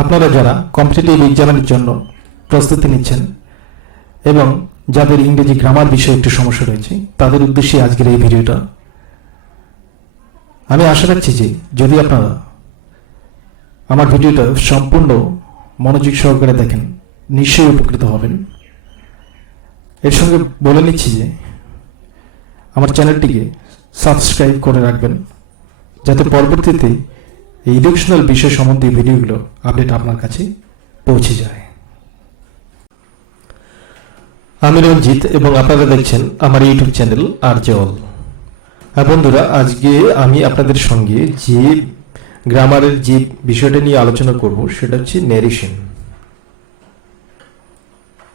আপনারা যারা কম্পিটিটিভ এক্সামের জন্য প্রস্তুতি নিচ্ছেন এবং যাদের ইংরেজি গ্রামার বিষয়ে একটু সমস্যা রয়েছে তাদের উদ্দেশ্যে আজকের এই ভিডিওটা। আমি আশা রাখছি যে যদি আপনারা আমার ভিডিওটা সম্পূর্ণ মনোযোগ সহকারে দেখেন নিশ্চয়ই উপকৃত হবেন। এর সঙ্গে বলে নিচ্ছি যে আমার চ্যানেলটিকে সাবস্ক্রাইব করে রাখবেন যাতে পরবর্তীতে এই এডুকেশনাল বিষয় সম্বন্ধে ভিডিওগুলো আপডেট আপনার কাছে পৌঁছে যায়। আমি রঞ্জিত এবং আপনারা দেখছেন আমার ইউটিউব চ্যানেল আরজে অল। আর বন্ধুরা, আজকে আমি আপনাদের সঙ্গে যে গ্রামারের যে বিষয়টা নিয়ে আলোচনা করব সেটা হচ্ছে narration.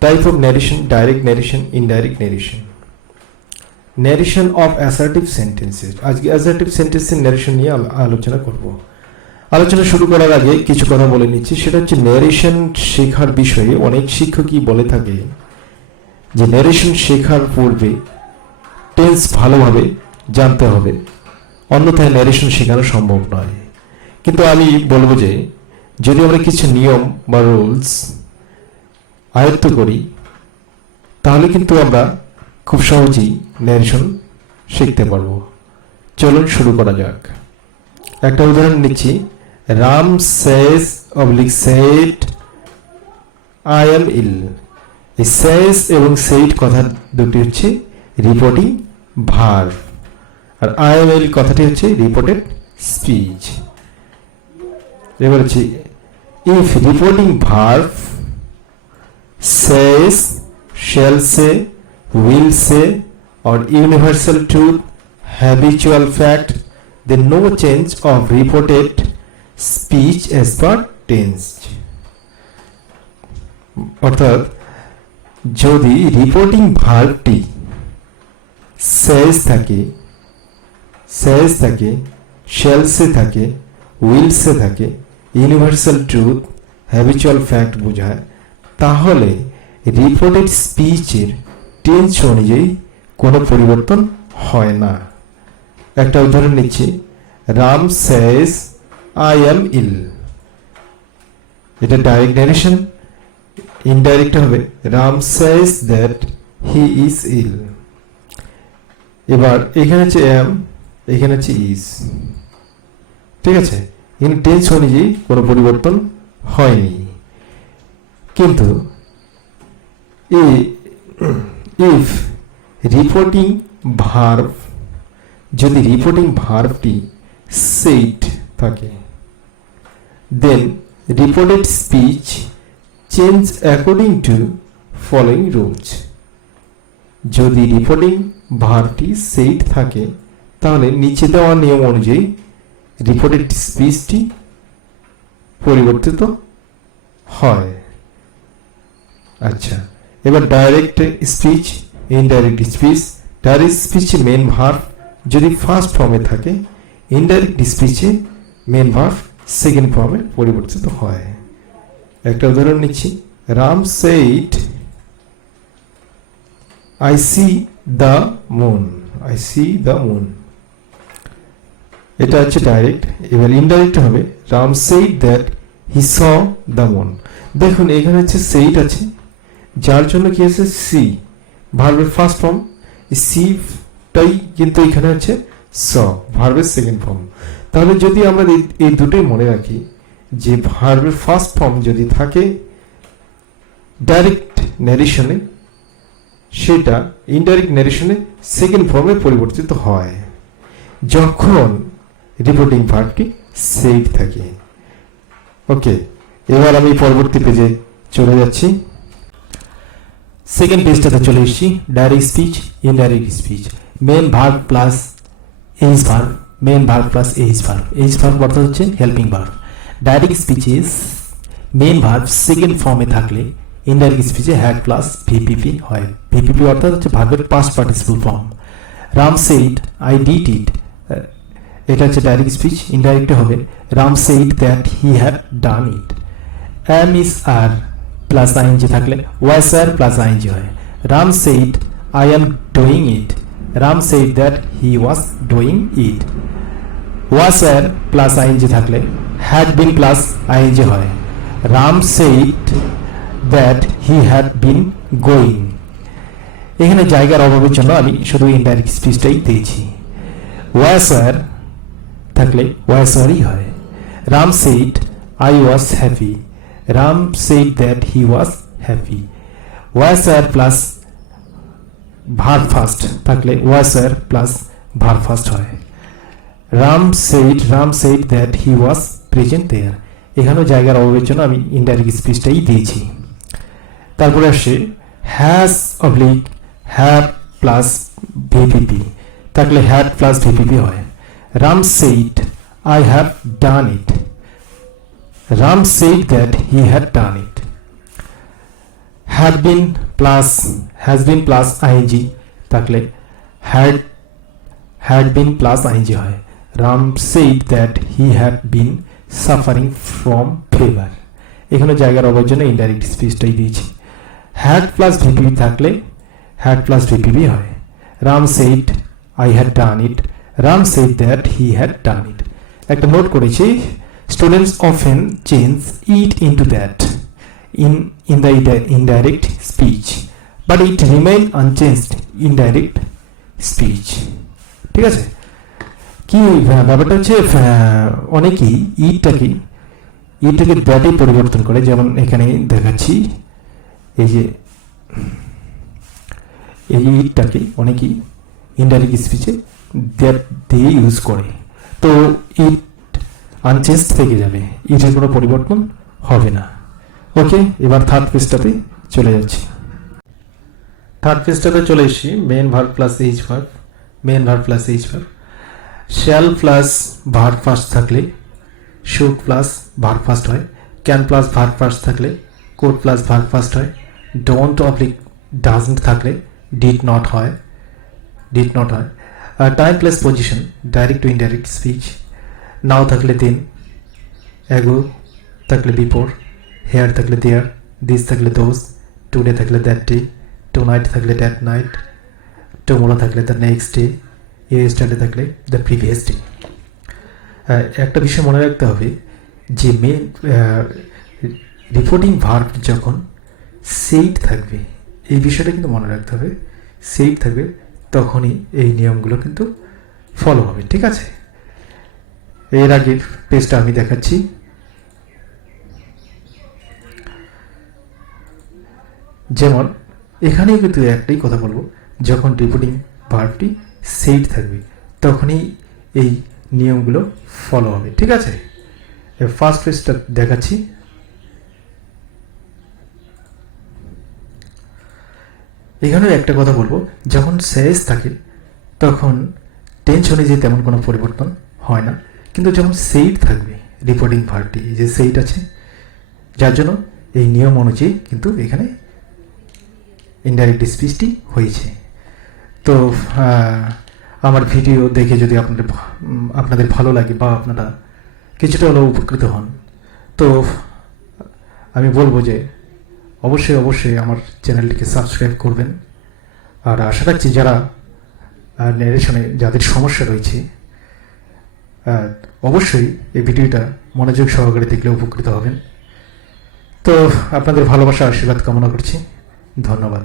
Type of narration: direct narration, indirect narration. Narration of assertive sentences. আজকে অ্যাসার্টিভ সেন্টেন্সের ন্যারেশন নিয়ে আলোচনা করব। আলোচনা শুরু করার আগে কিছু কথা বলে নিচ্ছি, সেটা হচ্ছে ন্যারেশন শেখার বিষয়ে অনেক শিক্ষকই বলে থাকে যে ন্যারেশন শেখার পূর্বে টেন্স ভালোভাবে জানতে হবে, অন্যথায় ন্যারেশন শেখানো সম্ভব নয়। কিন্তু আমি বলবো যে যদি আমরা কিছু নিয়ম বা রুলস আয়ত্ত করি তাহলে কিন্তু আমরা খুব সহজেই ন্যারেশন শিখতে পারবো। চলুন শুরু করা যাক। একটা উদাহরণ নিচ্ছি। Ram says oblique said I am ill. এই সেজ এবং সেইড কথা দুটি হচ্ছে রিপোর্টিং ভার্ব, আর আই এম ইল কথাটি হচ্ছে রিপোর্টেড স্পিচ। এবার হচ্ছে if reporting verb says, shall say, will say or universal truth, habitual fact, then no change of reported speech as per tense. অর্থাৎ যদি রিপোর্টিং ভার্বটি says থাকে, shall say থাকে, will say থাকে, universal truth, habitual fact বোঝায়, তাহলে reported স্পিচের tense অনুযায়ী কোনো পরিবর্তন হয় না। একটা উদাহরণ নিচ্ছি। Ram says I am ill. এটা ডাইরেক্ট ন্যারেশন। ইনডাইরেক্ট হবে Ram says that he is ill. এবার এখানে হচ্ছে এম, এখানে হচ্ছে ইজ। ঠিক আছে, এখানে টেন্স অনুযায়ী কোনো পরিবর্তন হয়নি। কিন্তু ইফ রিপোর্টিং ভার্ব, যদি রিপোর্টিং ভার্বটি সেইড থাকে, then reported speech change according to following rules. যদি রিপোর্টিং ভার্বটি সেইড থাকে তাহলে নিচে দেওয়া নিয়ম অনুযায়ী রিপোর্টেড স্পিচটি পরিবর্তিত হয়। আচ্ছা, এবার direct speech, indirect speech. Direct স্পিচে মেন ভার্ব যদি ফার্স্ট ফর্মে থাকে, ইনডাইরেক্ট স্পিচে মেন ভার্ব সেকেন্ড ফর্মে পরিবর্তিত হয়। একটা উদাহরণ নিচ্ছি। Ram said I see the moon. I see the moon, এটা হচ্ছে ডাইরেক্ট। এবার ইনডাইরেক্ট হবে Ram said that he saw the moon. দেখুন এখানে হচ্ছে সেইড আছে, যার জন্য কি আছে সি, ভার্বের ফার্স্ট ফর্ম। সিটাই কিন্তু এখানে হচ্ছে স, ভার্বের সেকেন্ড ফর্ম। তাহলে যদি আমরা এই দুটোই মনে রাখি যে ভার্বের ফার্স্ট ফর্ম যদি থাকে ডাইরেক্ট ন্যারেশনে, সেটা ইনডাইরেক্ট ন্যারেশনে সেকেন্ড ফর্মে পরিবর্তিত হয় যখন রিপোর্টিং ভার্বটি সেইড থাকে। ওকে, এবার আমি পরবর্তী পেজে চলে যাচ্ছি। সেকেন্ড পেজটাতে চলে এসেছি। Direct speech, indirect speech. Main verb plus H verb, main verb plus H verb. H verb অর্থাৎ হচ্ছে হেল্পিং ভার্ব। ডাইরেক্ট স্পিচে মেন ভার্ব সেকেন্ড ফর্মে থাকলে ইনডাইরেক্ট স্পিচে হ্যাড প্লাস ভিপিপি হয়। ভিপিপি অর্থাৎ হচ্ছে ভার্বের past participle form. Ram said I did it, এটা হচ্ছে ডাইরেক্ট স্পিচ। ইনডাইরেক্ট হবে Ram said that he had done it. Am is are plus ING থাকলে ওয়াস আর প্লাস আইএনজি হয়। Ram said I am doing it. Ram said that he was doing it. Was আর plus ING থাকলে had been plus ING হয়। Ram said that he had been going. এখানে জায়গার অভাবের জন্য আমি শুধু ইনডাইরেক্ট স্পিচটাই দিয়েছি। ওয়াসার থাকলে ওয়াসারই হয়। Ram said I was happy. Ram said that he was happy. ওয়াসার প্লাস ভার্ব ফার্স্ট থাকলে ওয়াসার প্লাস ভার্ব ফার্স্ট হয়। Ram said that he was present there. এখানেও জায়গার অভাবের জন্য আমি ইনডাইরেক্ট স্পিচটাই দিয়েছি। তারপরে আসে has oblique have plus VPP থাকলে হ্যাড প্লাস ভিপিপি হয়। Ram said I have done it. Ram said that he had done it. had been plus has been plus ing থাকলে had been plus ing হয়। Ram said that he had been suffering from fever. এখানে জায়গার অভাবের জন্য indirect স্পিচটাই দিয়েছি। had plus VPP থাকলে had plus VPP হয়। Ram said I had done it. Ram said that he had done it. একটা নোট করেছি, students often change it into that in the indirect speech but it remain unchanged indirect speech. ঠিক আছে, কি ব্যাপারটা হচ্ছে অনেকেই ইটটাকে দ্যাটে পরিবর্তন করে, যেমন এখানে দেখাচ্ছি এই যে এই ইটটাকে অনেকেই ইনডাইরেক্ট স্পিচে দ্যাট দিয়ে ইউজ করে, তো ইট আনচেঞ্জ থেকে যাবে, ইটের কোনো পরিবর্তন হবে না। ওকে, এবার থার্ড পেজটাতে চলে যাচ্ছি। থার্ড পেজটাতে চলে এসেছি। Main verb plus H verb, main verb plus H verb. Shall plus verb first থাকলে শুড প্লাস ভার্ব ফার্স্ট হয়। ক্যান প্লাস ভার্ব ফার্স্ট থাকলে কোড প্লাস ভার্ব ফার্স্ট হয়। ডোন্ট অবলিক ডাজন্ট থাকলে ডিড নট হয়। Time plus position direct to indirect speech. Now থাকলে then, ago থাকলে before, here থাকলে there, this থাকলে those, today থাকলে দ্যাট ডে, টু নাইট থাকলে দ্যাট নাইট, টুমোরো থাকলে দ্য নেক্সট ডে, ইয়েস্টারডে থাকলে দ্য প্রিভিয়াস ডে। একটা বিষয় মনে রাখতে হবে যে মেন রিপোর্টিং ভার্ব যখন সেইড থাকবে, এই বিষয়টা কিন্তু মনে রাখতে হবে, সেইড থাকবে তখনই এই নিয়মগুলো কিন্তু ফলো হবে। ঠিক আছে, এর আগের পেজটা আমি দেখাচ্ছি। যেমন এখানেও কিন্তু একটাই কথা বলবো, যখন রিপোর্টিং ভার্বটি সেইড থাকবে তখনই এই নিয়মগুলো ফলো হবে। ঠিক আছে, ফার্স্ট পেজটা দেখাচ্ছি। এখানেও একটা কথা বলবো, যখন সেজ থাকে তখন টেন্স অনুযায়ী তেমন কোনো পরিবর্তন হয় না, কিন্তু যখন সেইড থাকবে রিপোর্টিং ভার্বটি, যে সেইড আছে, যার জন্য এই নিয়ম অনুযায়ী কিন্তু এখানে ইনডাইরেক্ট স্পিচটি হয়েছে। তো আমার ভিডিও দেখে যদি আপনাদের ভালো লাগে বা আপনারা কিছুটা হলেও উপকৃত হন, তো আমি বলবো যে অবশ্যই আমার চ্যানেলটিকে সাবস্ক্রাইব করবেন। আর আশা রাখছি যারা ন্যারেশনে যাদের সমস্যা রয়েছে অবশ্যই এই ভিডিওটা মনোযোগ সহকারে দেখলে উপকৃত হবেন। তো আপনাদের ভালোবাসা আশীর্বাদ কামনা করছি। ধন্যবাদ।